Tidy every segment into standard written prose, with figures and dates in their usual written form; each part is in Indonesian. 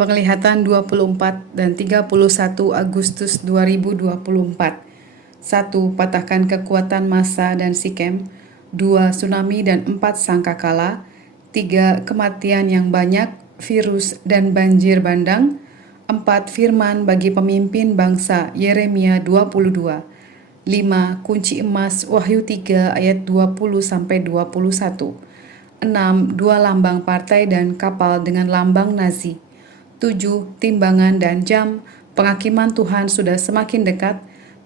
Penglihatan 24 dan 31 Agustus 2024. 1. Patahkan kekuatan Massa dan Sikem. 2. Tsunami dan 4 sangkakala. 3. Kematian yang banyak, virus dan banjir bandang. 4. Firman bagi pemimpin bangsa, Yeremia 22. 5. Kunci emas, Wahyu 3 ayat 20-21. 6. Dua lambang partai dan kapal dengan lambang Nazi. 7. Timbangan dan jam, penghakiman Tuhan sudah semakin dekat.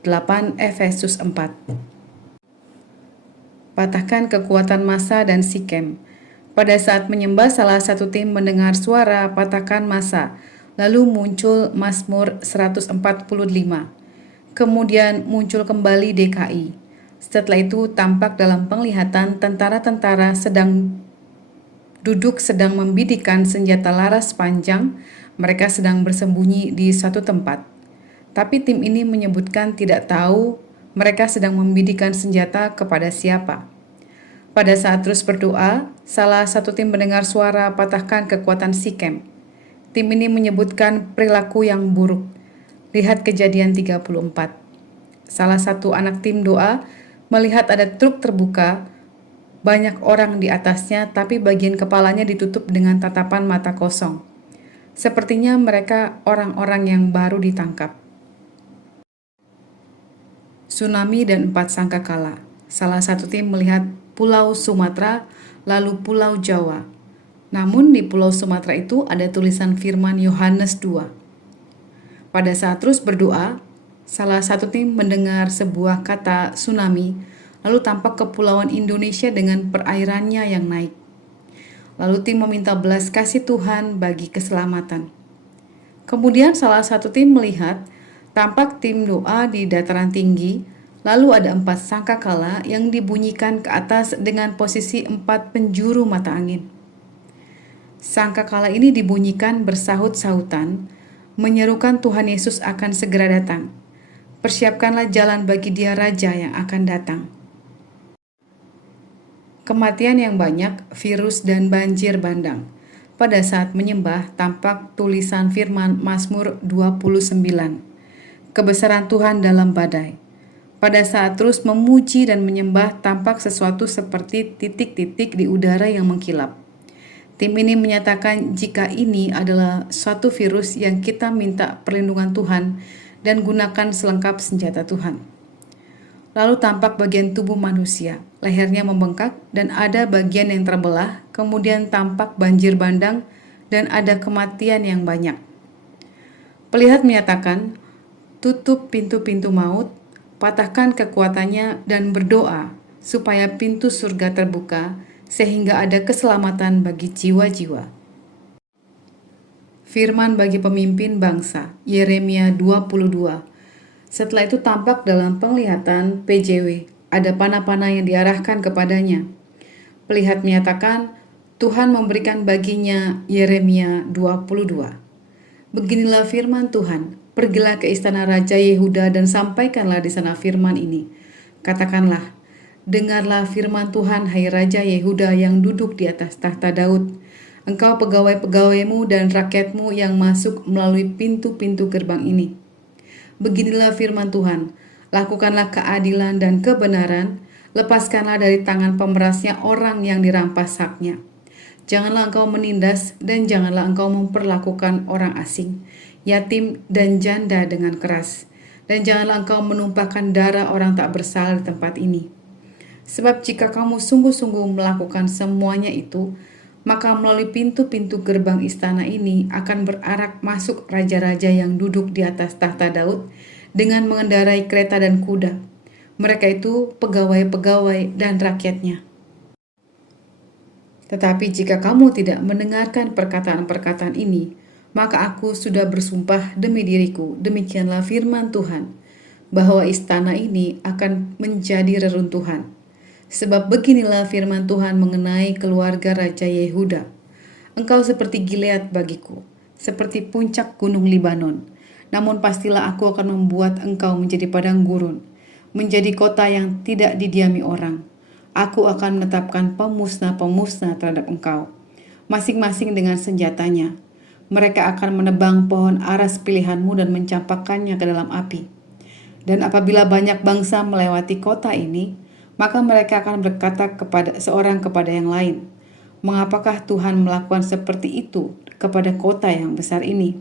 8. Efesus 4. Patahkan kekuatan Massa dan Sikem. Pada saat menyembah, salah satu tim mendengar suara patahkan Massa, lalu muncul Mazmur 145. Kemudian muncul kembali DKI. Setelah itu tampak dalam penglihatan tentara-tentara sedang membidikan senjata laras panjang. Mereka sedang bersembunyi di suatu tempat. Tapi tim ini menyebutkan tidak tahu mereka sedang membidikan senjata kepada siapa. Pada saat terus berdoa, salah satu tim mendengar suara patahkan kekuatan Sikem. Tim ini menyebutkan perilaku yang buruk. Lihat Kejadian 34. Salah satu anak tim doa melihat ada truk terbuka, banyak orang di atasnya, tapi bagian kepalanya ditutup dengan tatapan mata kosong. Sepertinya mereka orang-orang yang baru ditangkap. Tsunami dan 4 sangkakala. Salah satu tim melihat Pulau Sumatera, lalu Pulau Jawa. Namun di Pulau Sumatera itu ada tulisan firman Yohanes 2. Pada saat terus berdoa, salah satu tim mendengar sebuah kata tsunami, lalu tampak kepulauan Indonesia dengan perairannya yang naik. Lalu tim meminta belas kasih Tuhan bagi keselamatan. Kemudian salah satu tim melihat tampak tim doa di dataran tinggi, lalu ada 4 sangkakala yang dibunyikan ke atas dengan posisi 4 penjuru mata angin. Sangkakala ini dibunyikan bersahut-sahutan, menyerukan Tuhan Yesus akan segera datang. Persiapkanlah jalan bagi Dia Raja yang akan datang. Kematian yang banyak, virus dan banjir bandang. Pada saat menyembah, tampak tulisan firman Mazmur 29. Kebesaran Tuhan dalam badai. Pada saat terus memuji dan menyembah, tampak sesuatu seperti titik-titik di udara yang mengkilap. Tim ini menyatakan jika ini adalah suatu virus yang kita minta perlindungan Tuhan dan gunakan selengkap senjata Tuhan. Lalu tampak bagian tubuh manusia, lehernya membengkak dan ada bagian yang terbelah, kemudian tampak banjir bandang dan ada kematian yang banyak. Pelihat menyatakan, tutup pintu-pintu maut, patahkan kekuatannya dan berdoa supaya pintu surga terbuka sehingga ada keselamatan bagi jiwa-jiwa. Firman bagi pemimpin bangsa, Yeremia 22. Setelah itu tampak dalam penglihatan PJW, ada panah-panah yang diarahkan kepadanya. Pelihat menyatakan, Tuhan memberikan baginya Yeremia 22. Beginilah firman Tuhan, pergilah ke istana Raja Yehuda dan sampaikanlah di sana firman ini. Katakanlah, dengarlah firman Tuhan, hai Raja Yehuda yang duduk di atas tahta Daud. Engkau pegawai-pegawaimu dan rakyatmu yang masuk melalui pintu-pintu gerbang ini. Beginilah firman Tuhan, lakukanlah keadilan dan kebenaran, lepaskanlah dari tangan pemerasnya orang yang dirampas haknya. Janganlah engkau menindas dan janganlah engkau memperlakukan orang asing, yatim dan janda dengan keras, dan janganlah engkau menumpahkan darah orang tak bersalah di tempat ini. Sebab jika kamu sungguh-sungguh melakukan semuanya itu, maka melalui pintu-pintu gerbang istana ini akan berarak masuk raja-raja yang duduk di atas tahta Daud dengan mengendarai kereta dan kuda. Mereka itu pegawai-pegawai dan rakyatnya. Tetapi jika kamu tidak mendengarkan perkataan-perkataan ini, maka aku sudah bersumpah demi diriku, demikianlah firman Tuhan, bahwa istana ini akan menjadi reruntuhan. Sebab beginilah firman Tuhan mengenai keluarga Raja Yehuda. Engkau seperti Gilead bagiku, seperti puncak gunung Libanon. Namun pastilah aku akan membuat engkau menjadi padang gurun, menjadi kota yang tidak didiami orang. Aku akan menetapkan pemusnah-pemusnah terhadap engkau, masing-masing dengan senjatanya. Mereka akan menebang pohon aras pilihanmu dan mencampakkannya ke dalam api. Dan apabila banyak bangsa melewati kota ini, maka mereka akan berkata kepada seorang kepada yang lain, "Mengapakah Tuhan melakukan seperti itu kepada kota yang besar ini?"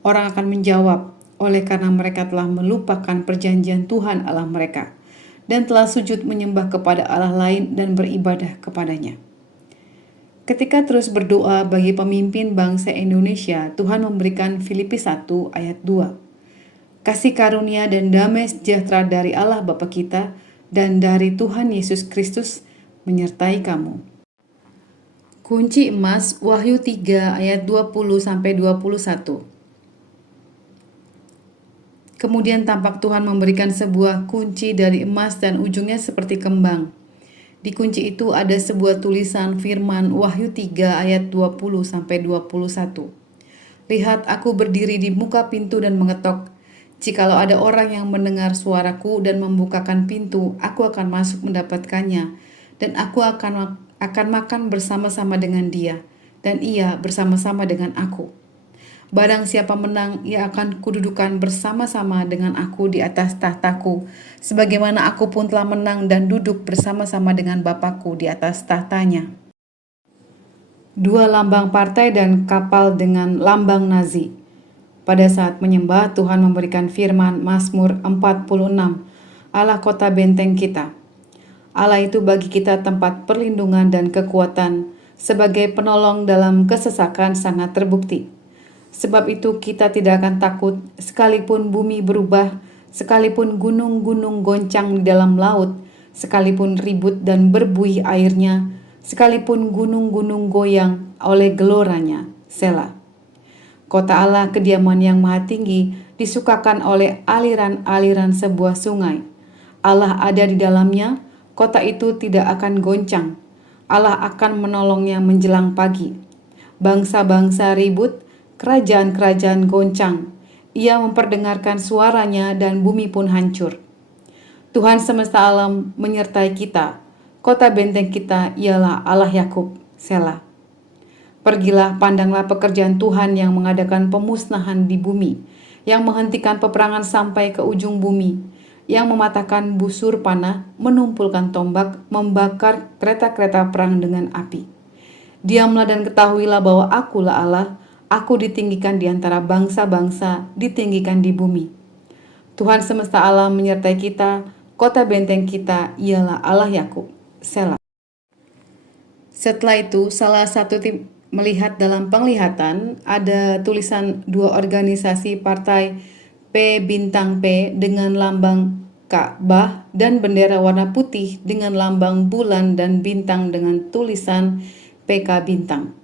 Orang akan menjawab, "Oleh karena mereka telah melupakan perjanjian Tuhan Allah mereka, dan telah sujud menyembah kepada Allah lain dan beribadah kepadanya." Ketika terus berdoa bagi pemimpin bangsa Indonesia, Tuhan memberikan Filipi 1 ayat 2. Kasih karunia dan damai sejahtera dari Allah Bapa kita dan dari Tuhan Yesus Kristus menyertai kamu. Kunci emas Wahyu 3 ayat 20-21. Kemudian tampak Tuhan memberikan sebuah kunci dari emas dan ujungnya seperti kembang. Di kunci itu ada sebuah tulisan firman Wahyu 3 ayat 20-21. Lihat, aku berdiri di muka pintu dan mengetok. Jikalau ada orang yang mendengar suaraku dan membukakan pintu, aku akan masuk mendapatkannya, dan aku akan makan bersama-sama dengan dia, dan ia bersama-sama dengan aku. Barang siapa menang, ia akan kududukan bersama-sama dengan aku di atas tahtaku, sebagaimana aku pun telah menang dan duduk bersama-sama dengan Bapakku di atas tahtanya. Dua lambang partai dan kapal dengan lambang Nazi. Pada saat menyembah, Tuhan memberikan firman Mazmur 46, Allah kota benteng kita. Allah itu bagi kita tempat perlindungan dan kekuatan, sebagai penolong dalam kesesakan sangat terbukti. Sebab itu kita tidak akan takut, sekalipun bumi berubah, sekalipun gunung-gunung goncang di dalam laut, sekalipun ribut dan berbuih airnya, sekalipun gunung-gunung goyang oleh geloranya. Selah. Kota Allah, kediaman yang maha tinggi, disukakan oleh aliran-aliran sebuah sungai. Allah ada di dalamnya, kota itu tidak akan goncang. Allah akan menolongnya menjelang pagi. Bangsa-bangsa ribut, kerajaan-kerajaan goncang. Ia memperdengarkan suaranya dan bumi pun hancur. Tuhan semesta alam menyertai kita. Kota benteng kita ialah Allah Yakub. Selah. Pergilah, pandanglah pekerjaan Tuhan yang mengadakan pemusnahan di bumi, yang menghentikan peperangan sampai ke ujung bumi, yang mematahkan busur panah, menumpulkan tombak, membakar kereta-kereta perang dengan api. Diamlah dan ketahuilah bahwa akulah Allah, aku ditinggikan di antara bangsa-bangsa, ditinggikan di bumi. Tuhan semesta alam menyertai kita, kota benteng kita ialah Allah Yakub. Selah. Setelah itu, salah satu tim melihat dalam penglihatan ada tulisan dua organisasi partai P bintang P dengan lambang Ka'bah dan bendera warna putih dengan lambang bulan dan bintang dengan tulisan PK bintang.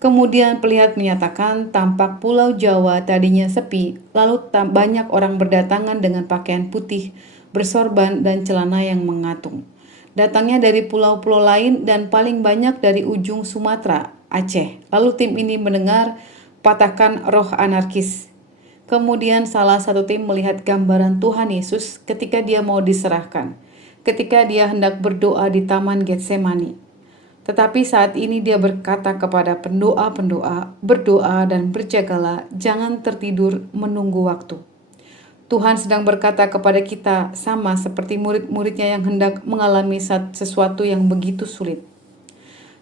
Kemudian pelihat menyatakan tampak pulau Jawa tadinya sepi, lalu banyak orang berdatangan dengan pakaian putih, bersorban dan celana yang mengatung. Datangnya dari pulau-pulau lain dan paling banyak dari ujung Sumatera, Aceh. Lalu tim ini mendengar patahkan roh anarkis. Kemudian salah satu tim melihat gambaran Tuhan Yesus ketika dia mau diserahkan, ketika dia hendak berdoa di Taman Getsemani. Tetapi saat ini dia berkata kepada pendoa-pendoa, berdoa dan berjagalah, jangan tertidur menunggu waktu. Tuhan sedang berkata kepada kita sama seperti murid-muridnya yang hendak mengalami sesuatu yang begitu sulit.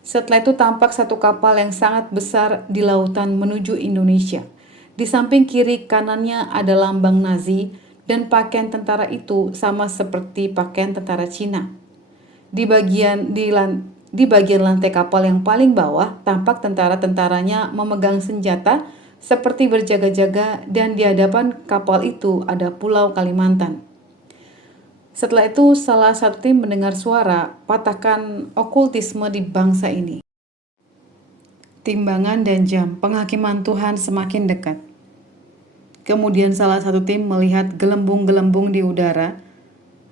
Setelah itu tampak satu kapal yang sangat besar di lautan menuju Indonesia. Di samping kiri kanannya ada lambang Nazi dan pakaian tentara itu sama seperti pakaian tentara Cina. Di bagian lantai kapal yang paling bawah tampak tentara-tentaranya memegang senjata seperti berjaga-jaga, dan di hadapan kapal itu ada Pulau Kalimantan. Setelah itu salah satu tim mendengar suara, patahkan okultisme di bangsa ini. Timbangan dan jam, penghakiman Tuhan semakin dekat. Kemudian salah satu tim melihat gelembung-gelembung di udara.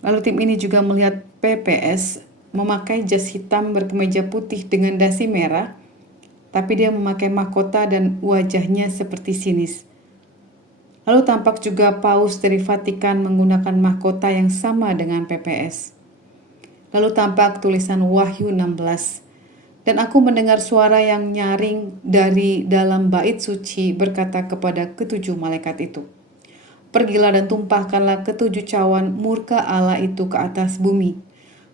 Lalu tim ini juga melihat PPS memakai jas hitam berkemeja putih dengan dasi merah, tapi dia memakai mahkota dan wajahnya seperti sinis. Lalu tampak juga Paus dari Vatikan menggunakan mahkota yang sama dengan PPS. Lalu tampak tulisan Wahyu 16. Dan aku mendengar suara yang nyaring dari dalam bait suci berkata kepada ketujuh malaikat itu, "Pergilah dan tumpahkanlah ketujuh cawan murka Allah itu ke atas bumi."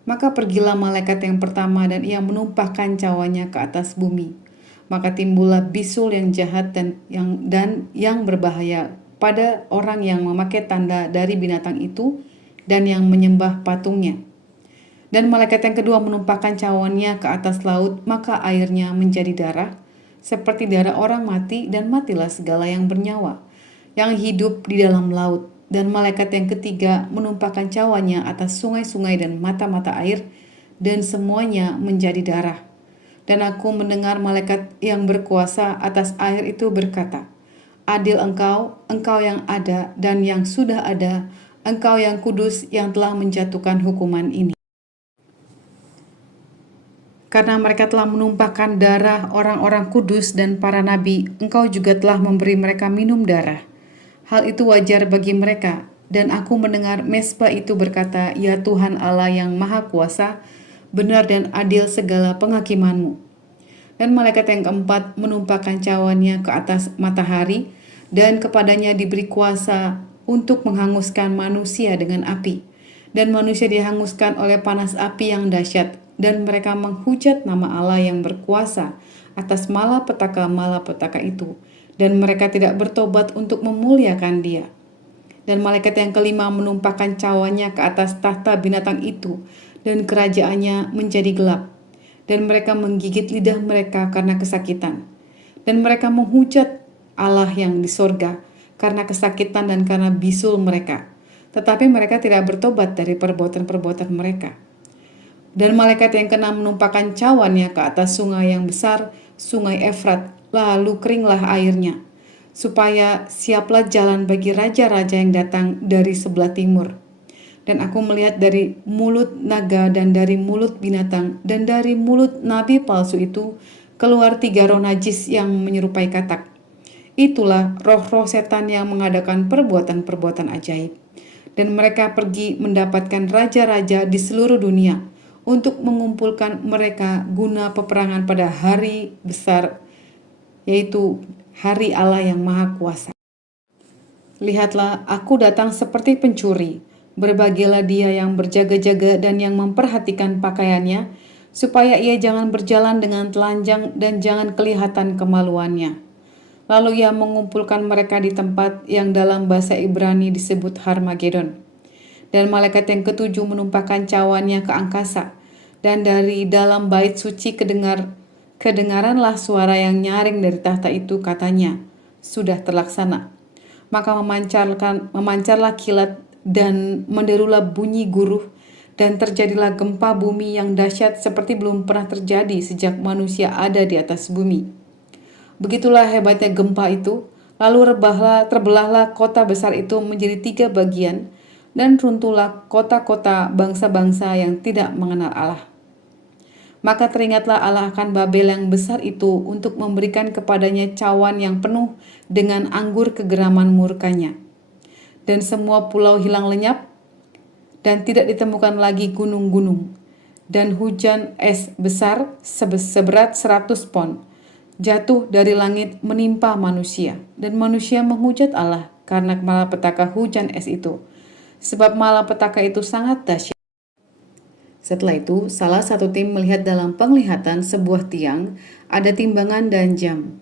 Maka pergilah malaikat yang pertama dan ia menumpahkan cawannya ke atas bumi. Maka timbullah bisul yang jahat dan yang berbahaya pada orang yang memakai tanda dari binatang itu dan yang menyembah patungnya. Dan malaikat yang kedua menumpahkan cawannya ke atas laut, maka airnya menjadi darah, seperti darah orang mati, dan matilah segala yang bernyawa, yang hidup di dalam laut. Dan malaikat yang ketiga menumpahkan cawannya atas sungai-sungai dan mata-mata air, dan semuanya menjadi darah. Dan aku mendengar malaikat yang berkuasa atas air itu berkata, "Adil engkau, engkau yang ada dan yang sudah ada, engkau yang kudus yang telah menjatuhkan hukuman ini. Karena mereka telah menumpahkan darah orang-orang kudus dan para nabi, engkau juga telah memberi mereka minum darah. Hal itu wajar bagi mereka." Dan aku mendengar mesbah itu berkata, "Ya Tuhan Allah yang Maha Kuasa, benar dan adil segala penghakiman-Mu." Dan malaikat yang keempat menumpahkan cawannya ke atas matahari, dan kepadanya diberi kuasa untuk menghanguskan manusia dengan api. Dan manusia dihanguskan oleh panas api yang dahsyat, dan mereka menghujat nama Allah yang berkuasa atas malapetaka itu, dan mereka tidak bertobat untuk memuliakan Dia. Dan malaikat yang kelima menumpahkan cawannya ke atas tahta binatang itu, dan kerajaannya menjadi gelap, dan mereka menggigit lidah mereka karena kesakitan. Dan mereka menghujat Allah yang di sorga karena kesakitan dan karena bisul mereka. Tetapi mereka tidak bertobat dari perbuatan-perbuatan mereka. Dan malaikat yang keenam menumpahkan cawannya ke atas sungai yang besar, sungai Efrat, lalu keringlah airnya, supaya siaplah jalan bagi raja-raja yang datang dari sebelah timur. Dan aku melihat dari mulut naga dan dari mulut binatang dan dari mulut nabi palsu itu keluar 3 roh najis yang menyerupai katak. Itulah roh-roh setan yang mengadakan perbuatan-perbuatan ajaib. Dan mereka pergi mendapatkan raja-raja di seluruh dunia untuk mengumpulkan mereka guna peperangan pada hari besar, yaitu hari Allah yang Maha Kuasa. Lihatlah, aku datang seperti pencuri. Berbahagialah dia yang berjaga-jaga dan yang memperhatikan pakaiannya, supaya ia jangan berjalan dengan telanjang dan jangan kelihatan kemaluannya. Lalu ia mengumpulkan mereka di tempat yang dalam bahasa Ibrani disebut Harmagedon. Dan malaikat yang ketujuh menumpahkan cawannya ke angkasa, dan dari dalam bait suci kedengaranlah suara yang nyaring dari tahta itu, katanya, "Sudah terlaksana." Maka memancarlah kilat dan menderulah bunyi guruh, dan terjadilah gempa bumi yang dahsyat seperti belum pernah terjadi sejak manusia ada di atas bumi. Begitulah hebatnya gempa itu. Lalu terbelahlah kota besar itu menjadi 3 bagian, dan runtuhlah kota-kota bangsa-bangsa yang tidak mengenal Allah. Maka teringatlah Allah akan Babel yang besar itu untuk memberikan kepadanya cawan yang penuh dengan anggur kegeraman murkanya. Dan semua pulau hilang lenyap, dan tidak ditemukan lagi gunung-gunung. Dan hujan es besar seberat 100 pon jatuh dari langit menimpa manusia. Dan manusia menghujat Allah karena malapetaka hujan es itu, sebab malapetaka itu sangat dahsyat. Setelah itu, salah satu tim melihat dalam penglihatan sebuah tiang, ada timbangan dan jam.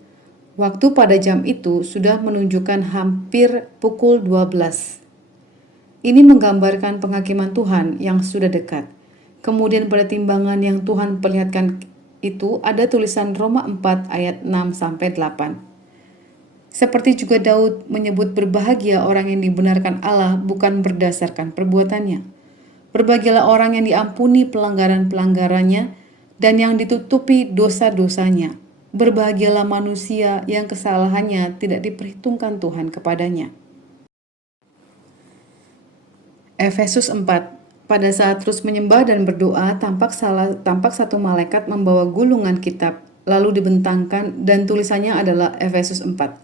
Waktu pada jam itu sudah menunjukkan hampir pukul 12. Ini menggambarkan penghakiman Tuhan yang sudah dekat. Kemudian pada timbangan yang Tuhan perlihatkan itu ada tulisan Roma 4 ayat 6-8. Seperti juga Daud menyebut berbahagia orang yang dibenarkan Allah bukan berdasarkan perbuatannya. Berbahagialah orang yang diampuni pelanggaran-pelanggarannya dan yang ditutupi dosa-dosanya. Berbahagialah manusia yang kesalahannya tidak diperhitungkan Tuhan kepadanya. Efesus 4. Pada saat terus menyembah dan berdoa, tampak satu malaikat membawa gulungan kitab, lalu dibentangkan, dan tulisannya adalah Efesus 4.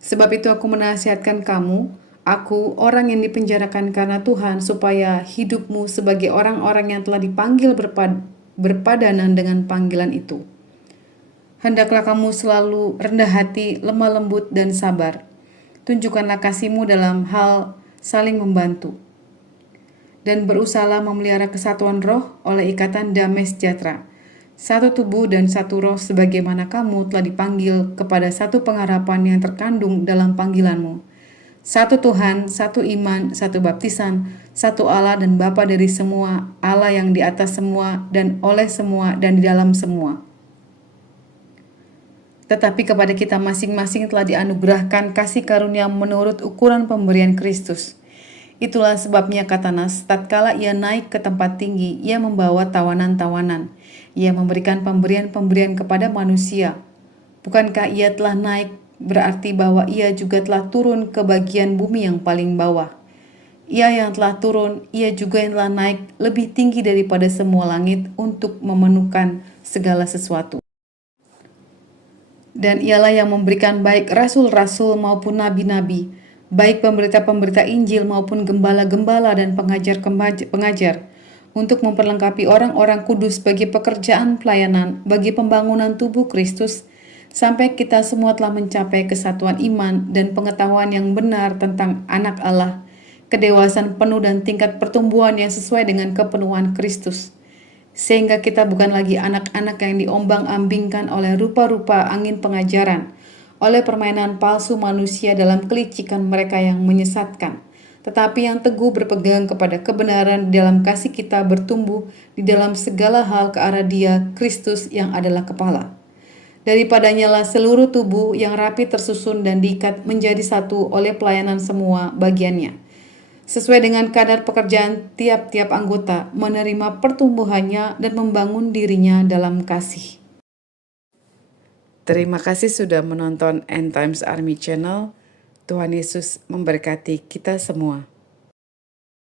Sebab itu aku menasihatkan kamu, Aku orang yang dipenjarakan karena Tuhan, supaya hidupmu sebagai orang-orang yang telah dipanggil berpadanan dengan panggilan itu. Hendaklah kamu selalu rendah hati, lemah lembut, dan sabar. Tunjukkanlah kasihmu dalam hal saling membantu. Dan berusahalah memelihara kesatuan roh oleh ikatan damai sejahtera. Satu tubuh dan satu roh, sebagaimana kamu telah dipanggil kepada satu pengharapan yang terkandung dalam panggilanmu. Satu Tuhan, satu iman, satu baptisan, satu Allah dan Bapa dari semua, Allah yang di atas semua dan oleh semua dan di dalam semua. Tetapi kepada kita masing-masing telah dianugerahkan kasih karunia menurut ukuran pemberian Kristus. Itulah sebabnya kata Nas, tatkala ia naik ke tempat tinggi, ia membawa tawanan-tawanan. Ia memberikan pemberian-pemberian kepada manusia. Bukankah ia telah naik, berarti bahwa ia juga telah turun ke bagian bumi yang paling bawah. Ia yang telah turun, ia juga yang telah naik lebih tinggi daripada semua langit untuk memenuhkan segala sesuatu. Dan ialah yang memberikan baik rasul-rasul maupun nabi-nabi, baik pemberita-pemberita Injil maupun gembala-gembala dan pengajar, untuk memperlengkapi orang-orang kudus bagi pekerjaan pelayanan, bagi pembangunan tubuh Kristus, sampai kita semua telah mencapai kesatuan iman dan pengetahuan yang benar tentang anak Allah, kedewasaan penuh dan tingkat pertumbuhan yang sesuai dengan kepenuhan Kristus. Sehingga kita bukan lagi anak-anak yang diombang-ambingkan oleh rupa-rupa angin pengajaran, oleh permainan palsu manusia dalam kelicikan mereka yang menyesatkan, tetapi yang teguh berpegang kepada kebenaran dalam kasih kita bertumbuh di dalam segala hal ke arah Dia, Kristus yang adalah kepala. Daripadanya lah seluruh tubuh yang rapi tersusun dan diikat menjadi satu oleh pelayanan semua bagiannya, sesuai dengan kadar pekerjaan tiap-tiap anggota, menerima pertumbuhannya dan membangun dirinya dalam kasih. Terima kasih sudah menonton End Times Army Channel. Tuhan Yesus memberkati kita semua.